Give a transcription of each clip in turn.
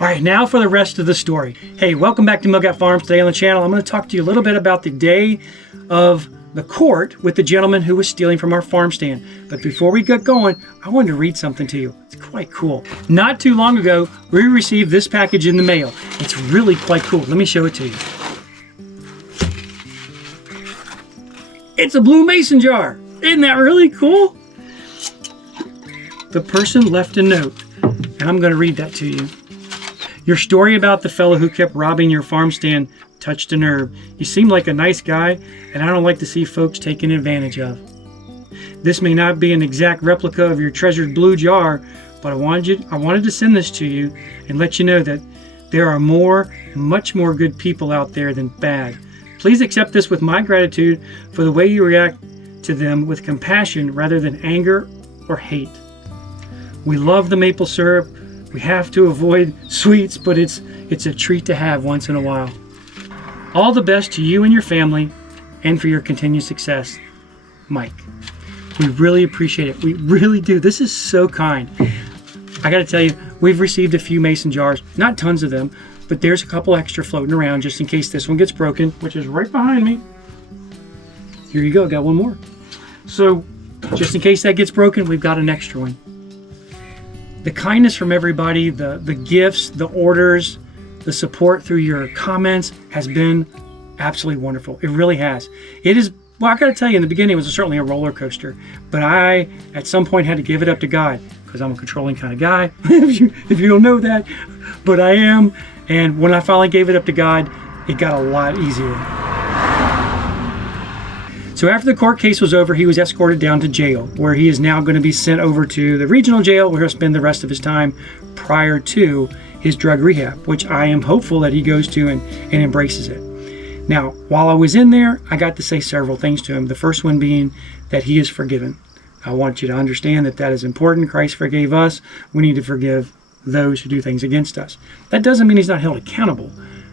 All right, now for the rest of the story. Hey, welcome back to Milgat Farms. Today on the channel, I'm going to talk to you a little bit about the day of the court with the gentleman who was stealing from our farm stand. But before we get going, I wanted to read something to you. It's quite cool. Not too long ago, we received this package in the mail. It's really quite cool. Let me show it to you. It's a blue mason jar. Isn't that really cool? The person left a note, and I'm going to read that to you. Your story about the fellow who kept robbing your farm stand touched a nerve. You seem like a nice guy, and I don't like to see folks taken advantage of. This may not be an exact replica of your treasured blue jar, but I wanted to send this to you and let you know that there are much more good people out there than bad. Please accept this with my gratitude for the way you react to them with compassion rather than anger or hate. We love the maple syrup. We have to avoid sweets, but it's a treat to have once in a while. All the best to you and your family and for your continued success, Mike. We really appreciate it. We really do. This is so kind. I got to tell you, we've received a few mason jars, not tons of them, but there's a couple extra floating around just in case this one gets broken, which is right behind me. Here you go, got one more. So just in case that gets broken, we've got an extra one. The kindness from everybody, the gifts, the orders, the support through your comments has been absolutely wonderful. It really has. It is, well, I got to tell you, in the beginning, it was certainly a roller coaster, but I, at some point, had to give it up to God because I'm a controlling kind of guy, if you don't know that, but I am. And when I finally gave it up to God, it got a lot easier. So after the court case was over, he was escorted down to jail, where he is now going to be sent over to the regional jail where he'll spend the rest of his time prior to his drug rehab, which I am hopeful that he goes to and embraces it. Now, while I was in there, I got to say several things to him. The first one being that he is forgiven. I want you to understand that that is important. Christ forgave us. We need to forgive those who do things against us. That doesn't mean he's not held accountable.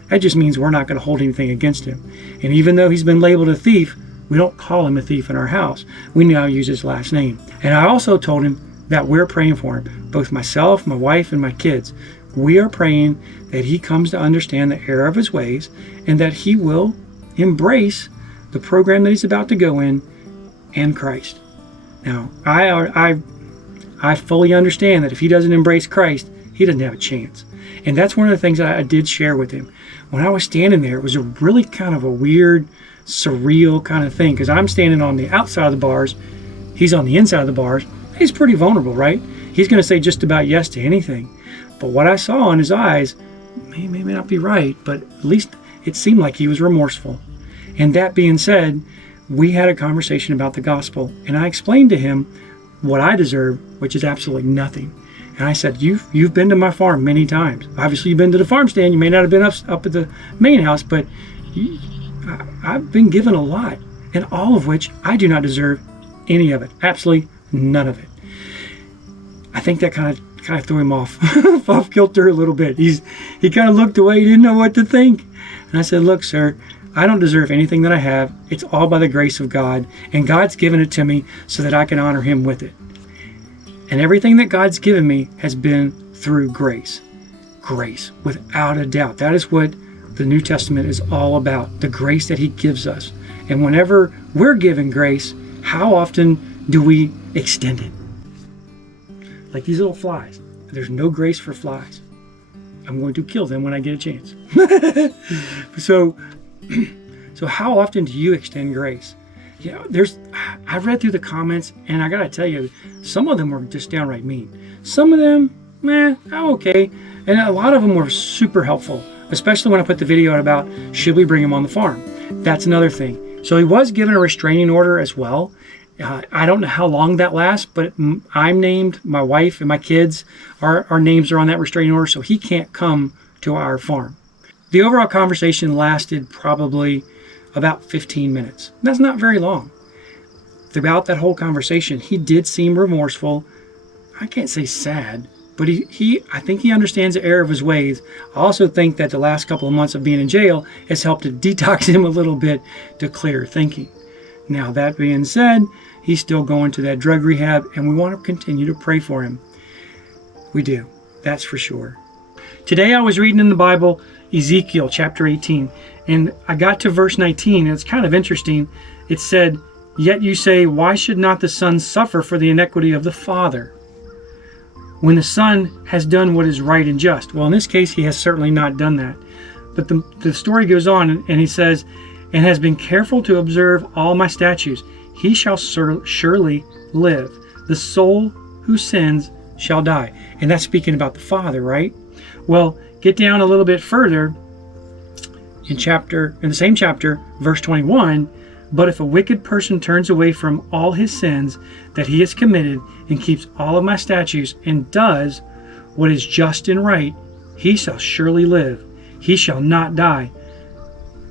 That just means we're not going to hold anything against him. And even though he's been labeled a thief, we don't call him a thief in our house. We now use his last name. And I also told him that we're praying for him, both myself, my wife, and my kids. We are praying that he comes to understand the error of his ways and that he will embrace the program that he's about to go in and Christ. Now, I fully understand that if he doesn't embrace Christ, he doesn't have a chance. And that's one of the things that I did share with him. When I was standing there, it was a really kind of a weird, surreal kind of thing, because I'm standing on the outside of the bars, he's on the inside of the bars. He's pretty vulnerable, right? He's going to say just about yes to anything. But what I saw in his eyes may not be right, but at least it seemed like he was remorseful. And that being said, we had a conversation about the gospel, and I explained to him what I deserve, which is absolutely nothing. And I said, you've been to my farm many times. Obviously, you've been to the farm stand. You may not have been up at the main house, but I've been given a lot, and all of which I do not deserve any of it. Absolutely none of it. I think that kind of threw him off kilter a little bit. He kind of looked away. He didn't know what to think. And I said, look, sir, I don't deserve anything that I have. It's all by the grace of God, and God's given it to me so that I can honor him with it. And everything that God's given me has been through grace. Grace, without a doubt. That is what the New Testament is all about, the grace that he gives us. And whenever we're given grace, how often do we extend it? Like these little flies. There's no grace for flies. I'm going to kill them when I get a chance. So how often do you extend grace? You know, I read through the comments, and I gotta tell you, some of them were just downright mean. Some of them, I'm okay. And a lot of them were super helpful, especially when I put the video out about should we bring him on the farm. That's another thing. So he was given a restraining order as well. I don't know how long that lasts, but I'm named, my wife and my kids, our names are on that restraining order, so he can't come to our farm. The overall conversation lasted probably about 15 minutes. That's not very long. Throughout that whole conversation, he did seem remorseful. I can't say sad, but I think he understands the error of his ways. I also think that the last couple of months of being in jail has helped to detox him a little bit to clear thinking. Now, that being said, he's still going to that drug rehab, and we want to continue to pray for him. We do. That's for sure. Today I was reading in the Bible, Ezekiel chapter 18, and I got to verse 19, and it's kind of interesting. It said, "Yet you say, why should not the son suffer for the iniquity of the father, when the son has done what is right and just?" Well, in this case, he has certainly not done that. But the story goes on, and he says, "And has been careful to observe all my statutes. He shall surely live. The soul who sins shall die." And that's speaking about the father, right? Well, get down a little bit further in the same chapter, verse 21. "But if a wicked person turns away from all his sins that he has committed and keeps all of my statutes and does what is just and right, he shall surely live. He shall not die.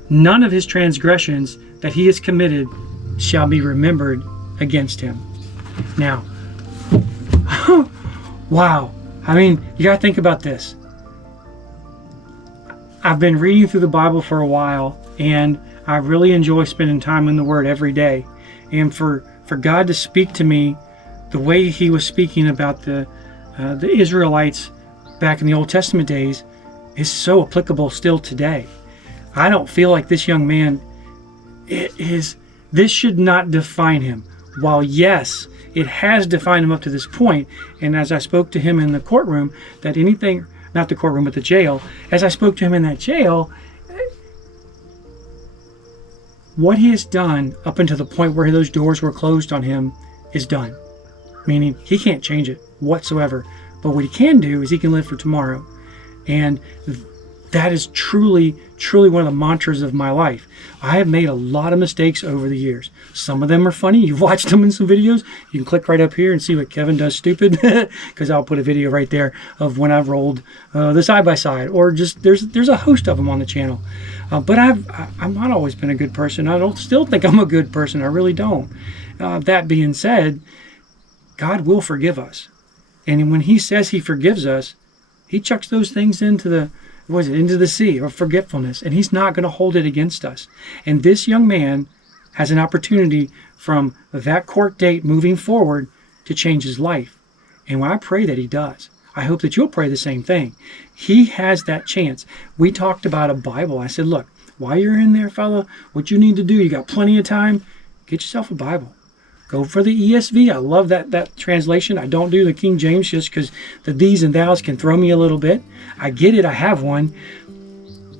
None of his transgressions that he has committed shall be remembered against him." Now, wow. I mean, you got to think about this. I've been reading through the Bible for a while, and I really enjoy spending time in the Word every day. And for God to speak to me the way He was speaking about the Israelites back in the Old Testament days is so applicable still today. I don't feel like this young man this should not define him. While yes, it has defined him up to this point, and as I spoke to him in the courtroom, that anything, not the courtroom, but the jail, as I spoke to him in that jail, what he has done up until the point where those doors were closed on him is done. Meaning he can't change it whatsoever. But what he can do is he can live for tomorrow. And that is truly, truly one of the mantras of my life. I have made a lot of mistakes over the years. Some of them are funny. You've watched them in some videos. You can click right up here and see what Kevin does stupid, because I'll put a video right there of when I've rolled the side-by-side, or just there's a host of them on the channel. But I've not always been a good person. I don't still think I'm a good person. I really don't. That being said, God will forgive us. And when He says He forgives us, He chucks those things into the sea of forgetfulness, and He's not going to hold it against us. And this young man has an opportunity from that court date moving forward to change his life. And I pray that he does. I hope that you'll pray the same thing. He has that chance. We talked about a Bible. I said, look, while you're in there, fella, what you need to do, you got plenty of time, get yourself a Bible. Go for the ESV. I love that translation. I don't do the King James just because the these and thous can throw me a little bit. I get it. I have one.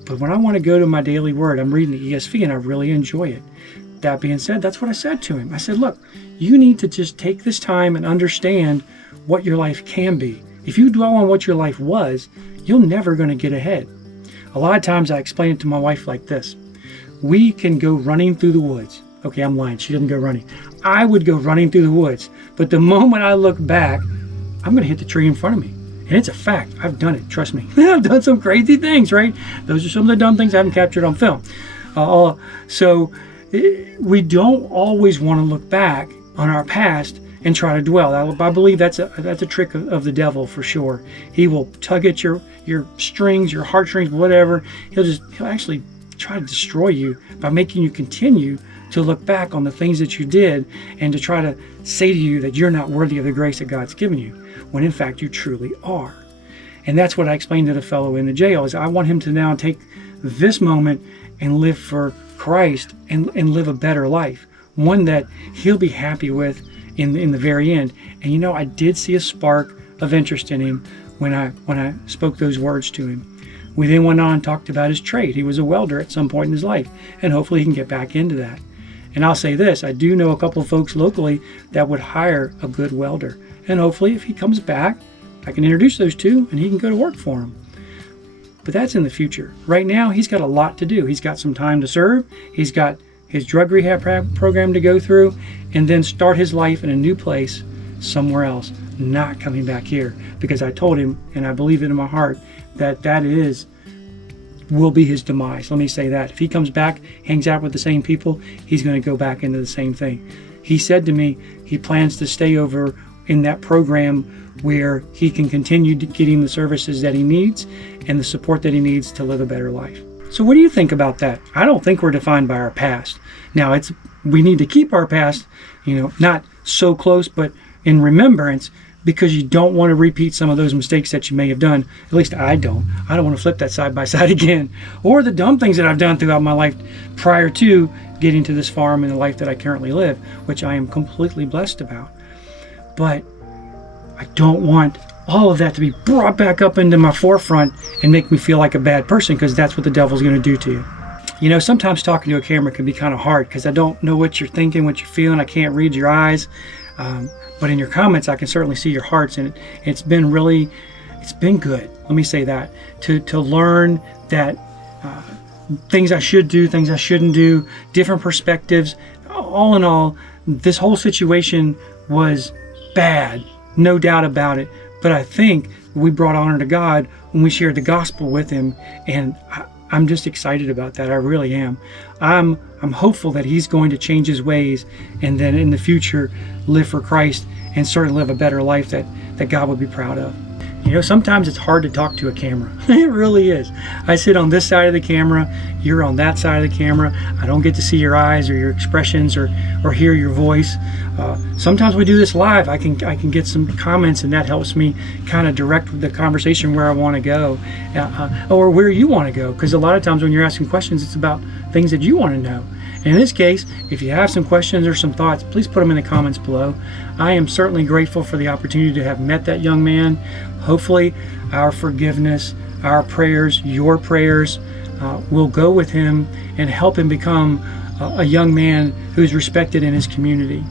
But when I want to go to my daily word, I'm reading the ESV and I really enjoy it. That being said, that's what I said to him. I said, look, you need to just take this time and understand what your life can be. If you dwell on what your life was, you're never going to get ahead. A lot of times I explain it to my wife like this. We can go running through the woods. Okay, I'm lying. She doesn't go running. I would go running through the woods. But the moment I look back, I'm going to hit the tree in front of me. And it's a fact. I've done it. Trust me. I've done some crazy things, right? Those are some of the dumb things I haven't captured on film. So we don't always want to look back on our past and try to dwell. I believe that's a trick of the devil for sure. He will tug at your strings, your heartstrings, whatever. He'll actually try to destroy you by making you continue to look back on the things that you did and to try to say to you that you're not worthy of the grace that God's given you, when in fact you truly are. And that's what I explained to the fellow in the jail, is I want him to now take this moment and live for Christ and live a better life, one that he'll be happy with in the very end. And I did see a spark of interest in him when I spoke those words to him. We then went on and talked about his trade. He was a welder at some point in his life, and hopefully he can get back into that. And I'll say this, I do know a couple of folks locally that would hire a good welder. And hopefully if he comes back, I can introduce those two and he can go to work for him. But that's in the future. Right now, he's got a lot to do. He's got some time to serve. He's got his drug rehab program to go through, and then start his life in a new place somewhere else, not coming back here. Because I told him, and I believe it in my heart, that will be his demise. Let me say that. If he comes back, hangs out with the same people, he's going to go back into the same thing. He said to me he plans to stay over in that program where he can continue getting the services that he needs and the support that he needs to live a better life. So what do you think about that? I don't think we're defined by our past. Now, we need to keep our past, not so close, but in remembrance. because you don't want to repeat some of those mistakes that you may have done. At least I don't. I don't want to flip that side by side again. Or the dumb things that I've done throughout my life prior to getting to this farm and the life that I currently live, which I am completely blessed about. But I don't want all of that to be brought back up into my forefront and make me feel like a bad person, because that's what the devil's going to do to you. You know, sometimes talking to a camera can be kind of hard because I don't know what you're thinking, what you're feeling. I can't read your eyes. But in your comments, I can certainly see your hearts. And it's been good. Let me say that. To learn that things I should do, things I shouldn't do, different perspectives. All in all, this whole situation was bad, no doubt about it. But I think we brought honor to God when we shared the gospel with him, and I'm just excited about that. I really am. I'm hopeful that he's going to change his ways, and then in the future live for Christ and certainly live a better life that God would be proud of. You know, sometimes it's hard to talk to a camera. It really is. I sit on this side of the camera, you're on that side of the camera. I don't get to see your eyes or your expressions or hear your voice. Sometimes we do this live. I can get some comments, and that helps me kind of direct the conversation where I want to go, or where you want to go. Because a lot of times when you're asking questions, it's about things that you want to know. And in this case, if you have some questions or some thoughts, please put them in the comments below. I am certainly grateful for the opportunity to have met that young man. Hopefully our forgiveness, our prayers, your prayers will go with him and help him become a young man who's respected in his community.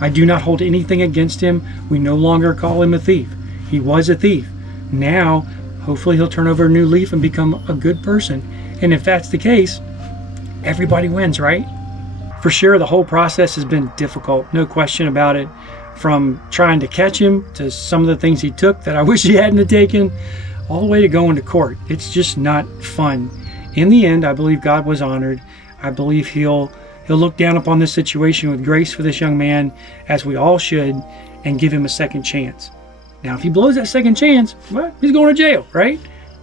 I do not hold anything against him. We no longer call him a thief. He was a thief. Now, hopefully he'll turn over a new leaf and become a good person. And if that's the case, everybody wins, right? For sure, the whole process has been difficult, no question about it. From trying to catch him to some of the things he took that I wish he hadn't have taken, all the way to going to court. It's just not fun. In the end, I believe God was honored. I believe he'll look down upon this situation with grace for this young man, as we all should, and give him a second chance. Now, if he blows that second chance, well, he's going to jail, right?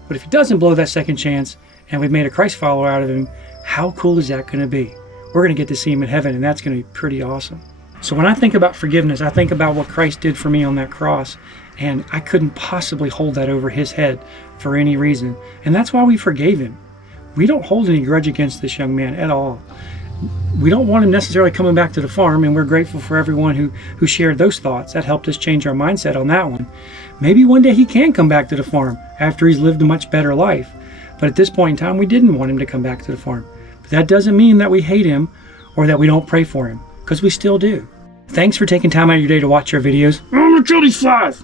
But if he doesn't blow that second chance, and we've made a Christ follower out of him, how cool is that going to be? We're going to get to see him in heaven, and that's going to be pretty awesome. So when I think about forgiveness, I think about what Christ did for me on that cross, and I couldn't possibly hold that over his head for any reason. And that's why we forgave him. We don't hold any grudge against this young man at all. We don't want him necessarily coming back to the farm, and we're grateful for everyone who shared those thoughts. That helped us change our mindset on that one. Maybe one day he can come back to the farm after he's lived a much better life. But at this point in time, we didn't want him to come back to the farm. But that doesn't mean that we hate him or that we don't pray for him, because we still do. Thanks for taking time out of your day to watch our videos. I'm gonna kill these flies.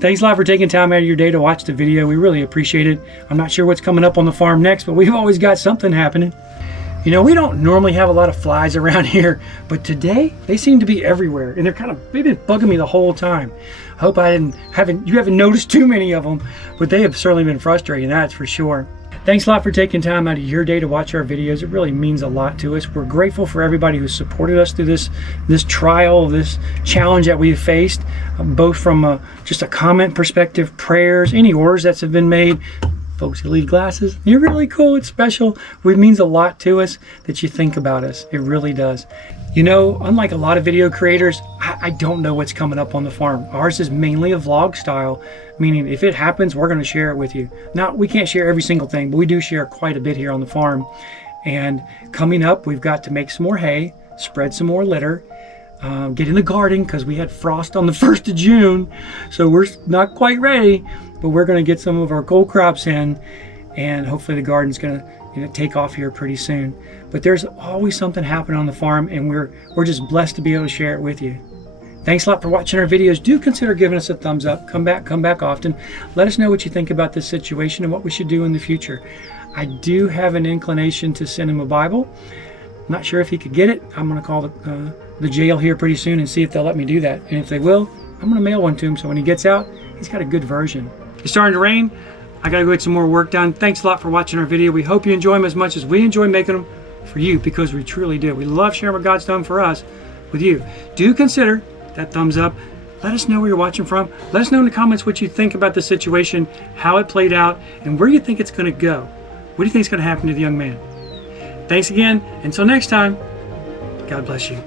Thanks a lot for taking time out of your day to watch the video. We really appreciate it. I'm not sure what's coming up on the farm next, but we've always got something happening. You know, we don't normally have a lot of flies around here, but today they seem to be everywhere, and they've been bugging me the whole time. I hope you haven't noticed too many of them, but they have certainly been frustrating, that's for sure. Thanks a lot for taking time out of your day to watch our videos. It really means a lot to us. We're grateful for everybody who supported us through this trial, this challenge that we've faced, both from just a comment perspective, prayers, any orders that have been made. Folks who leave glasses, you're really cool, it's special. It means a lot to us that you think about us. It really does. You know, unlike a lot of video creators, I don't know what's coming up on the farm. Ours is mainly a vlog style, meaning if it happens, we're going to share it with you. Now, we can't share every single thing, but we do share quite a bit here on the farm. And coming up, we've got to make some more hay, spread some more litter, get in the garden, because we had frost on the 1st of June, so we're not quite ready, but we're going to get some of our cold crops in, and hopefully the garden's going to take off here pretty soon. But there's always something happening on the farm, and we're just blessed to be able to share it with you. Thanks a lot for watching our videos. Do consider giving us a thumbs up. Come back often. Let us know what you think about this situation and what we should do in the future. I do have an inclination to send him a Bible. I'm not sure if he could get it. I'm going to call the jail here pretty soon and see if they'll let me do that. And if they will, I'm going to mail one to him, so when he gets out, he's got a good version. It's starting to rain. I got to go get some more work done. Thanks a lot for watching our video. We hope you enjoy them as much as we enjoy making them for you, because we truly do. We love sharing what God's done for us with you. Do consider that thumbs up. Let us know where you're watching from. Let us know in the comments what you think about the situation, how it played out, and where you think it's going to go. What do you think is going to happen to the young man? Thanks again. Until next time, God bless you.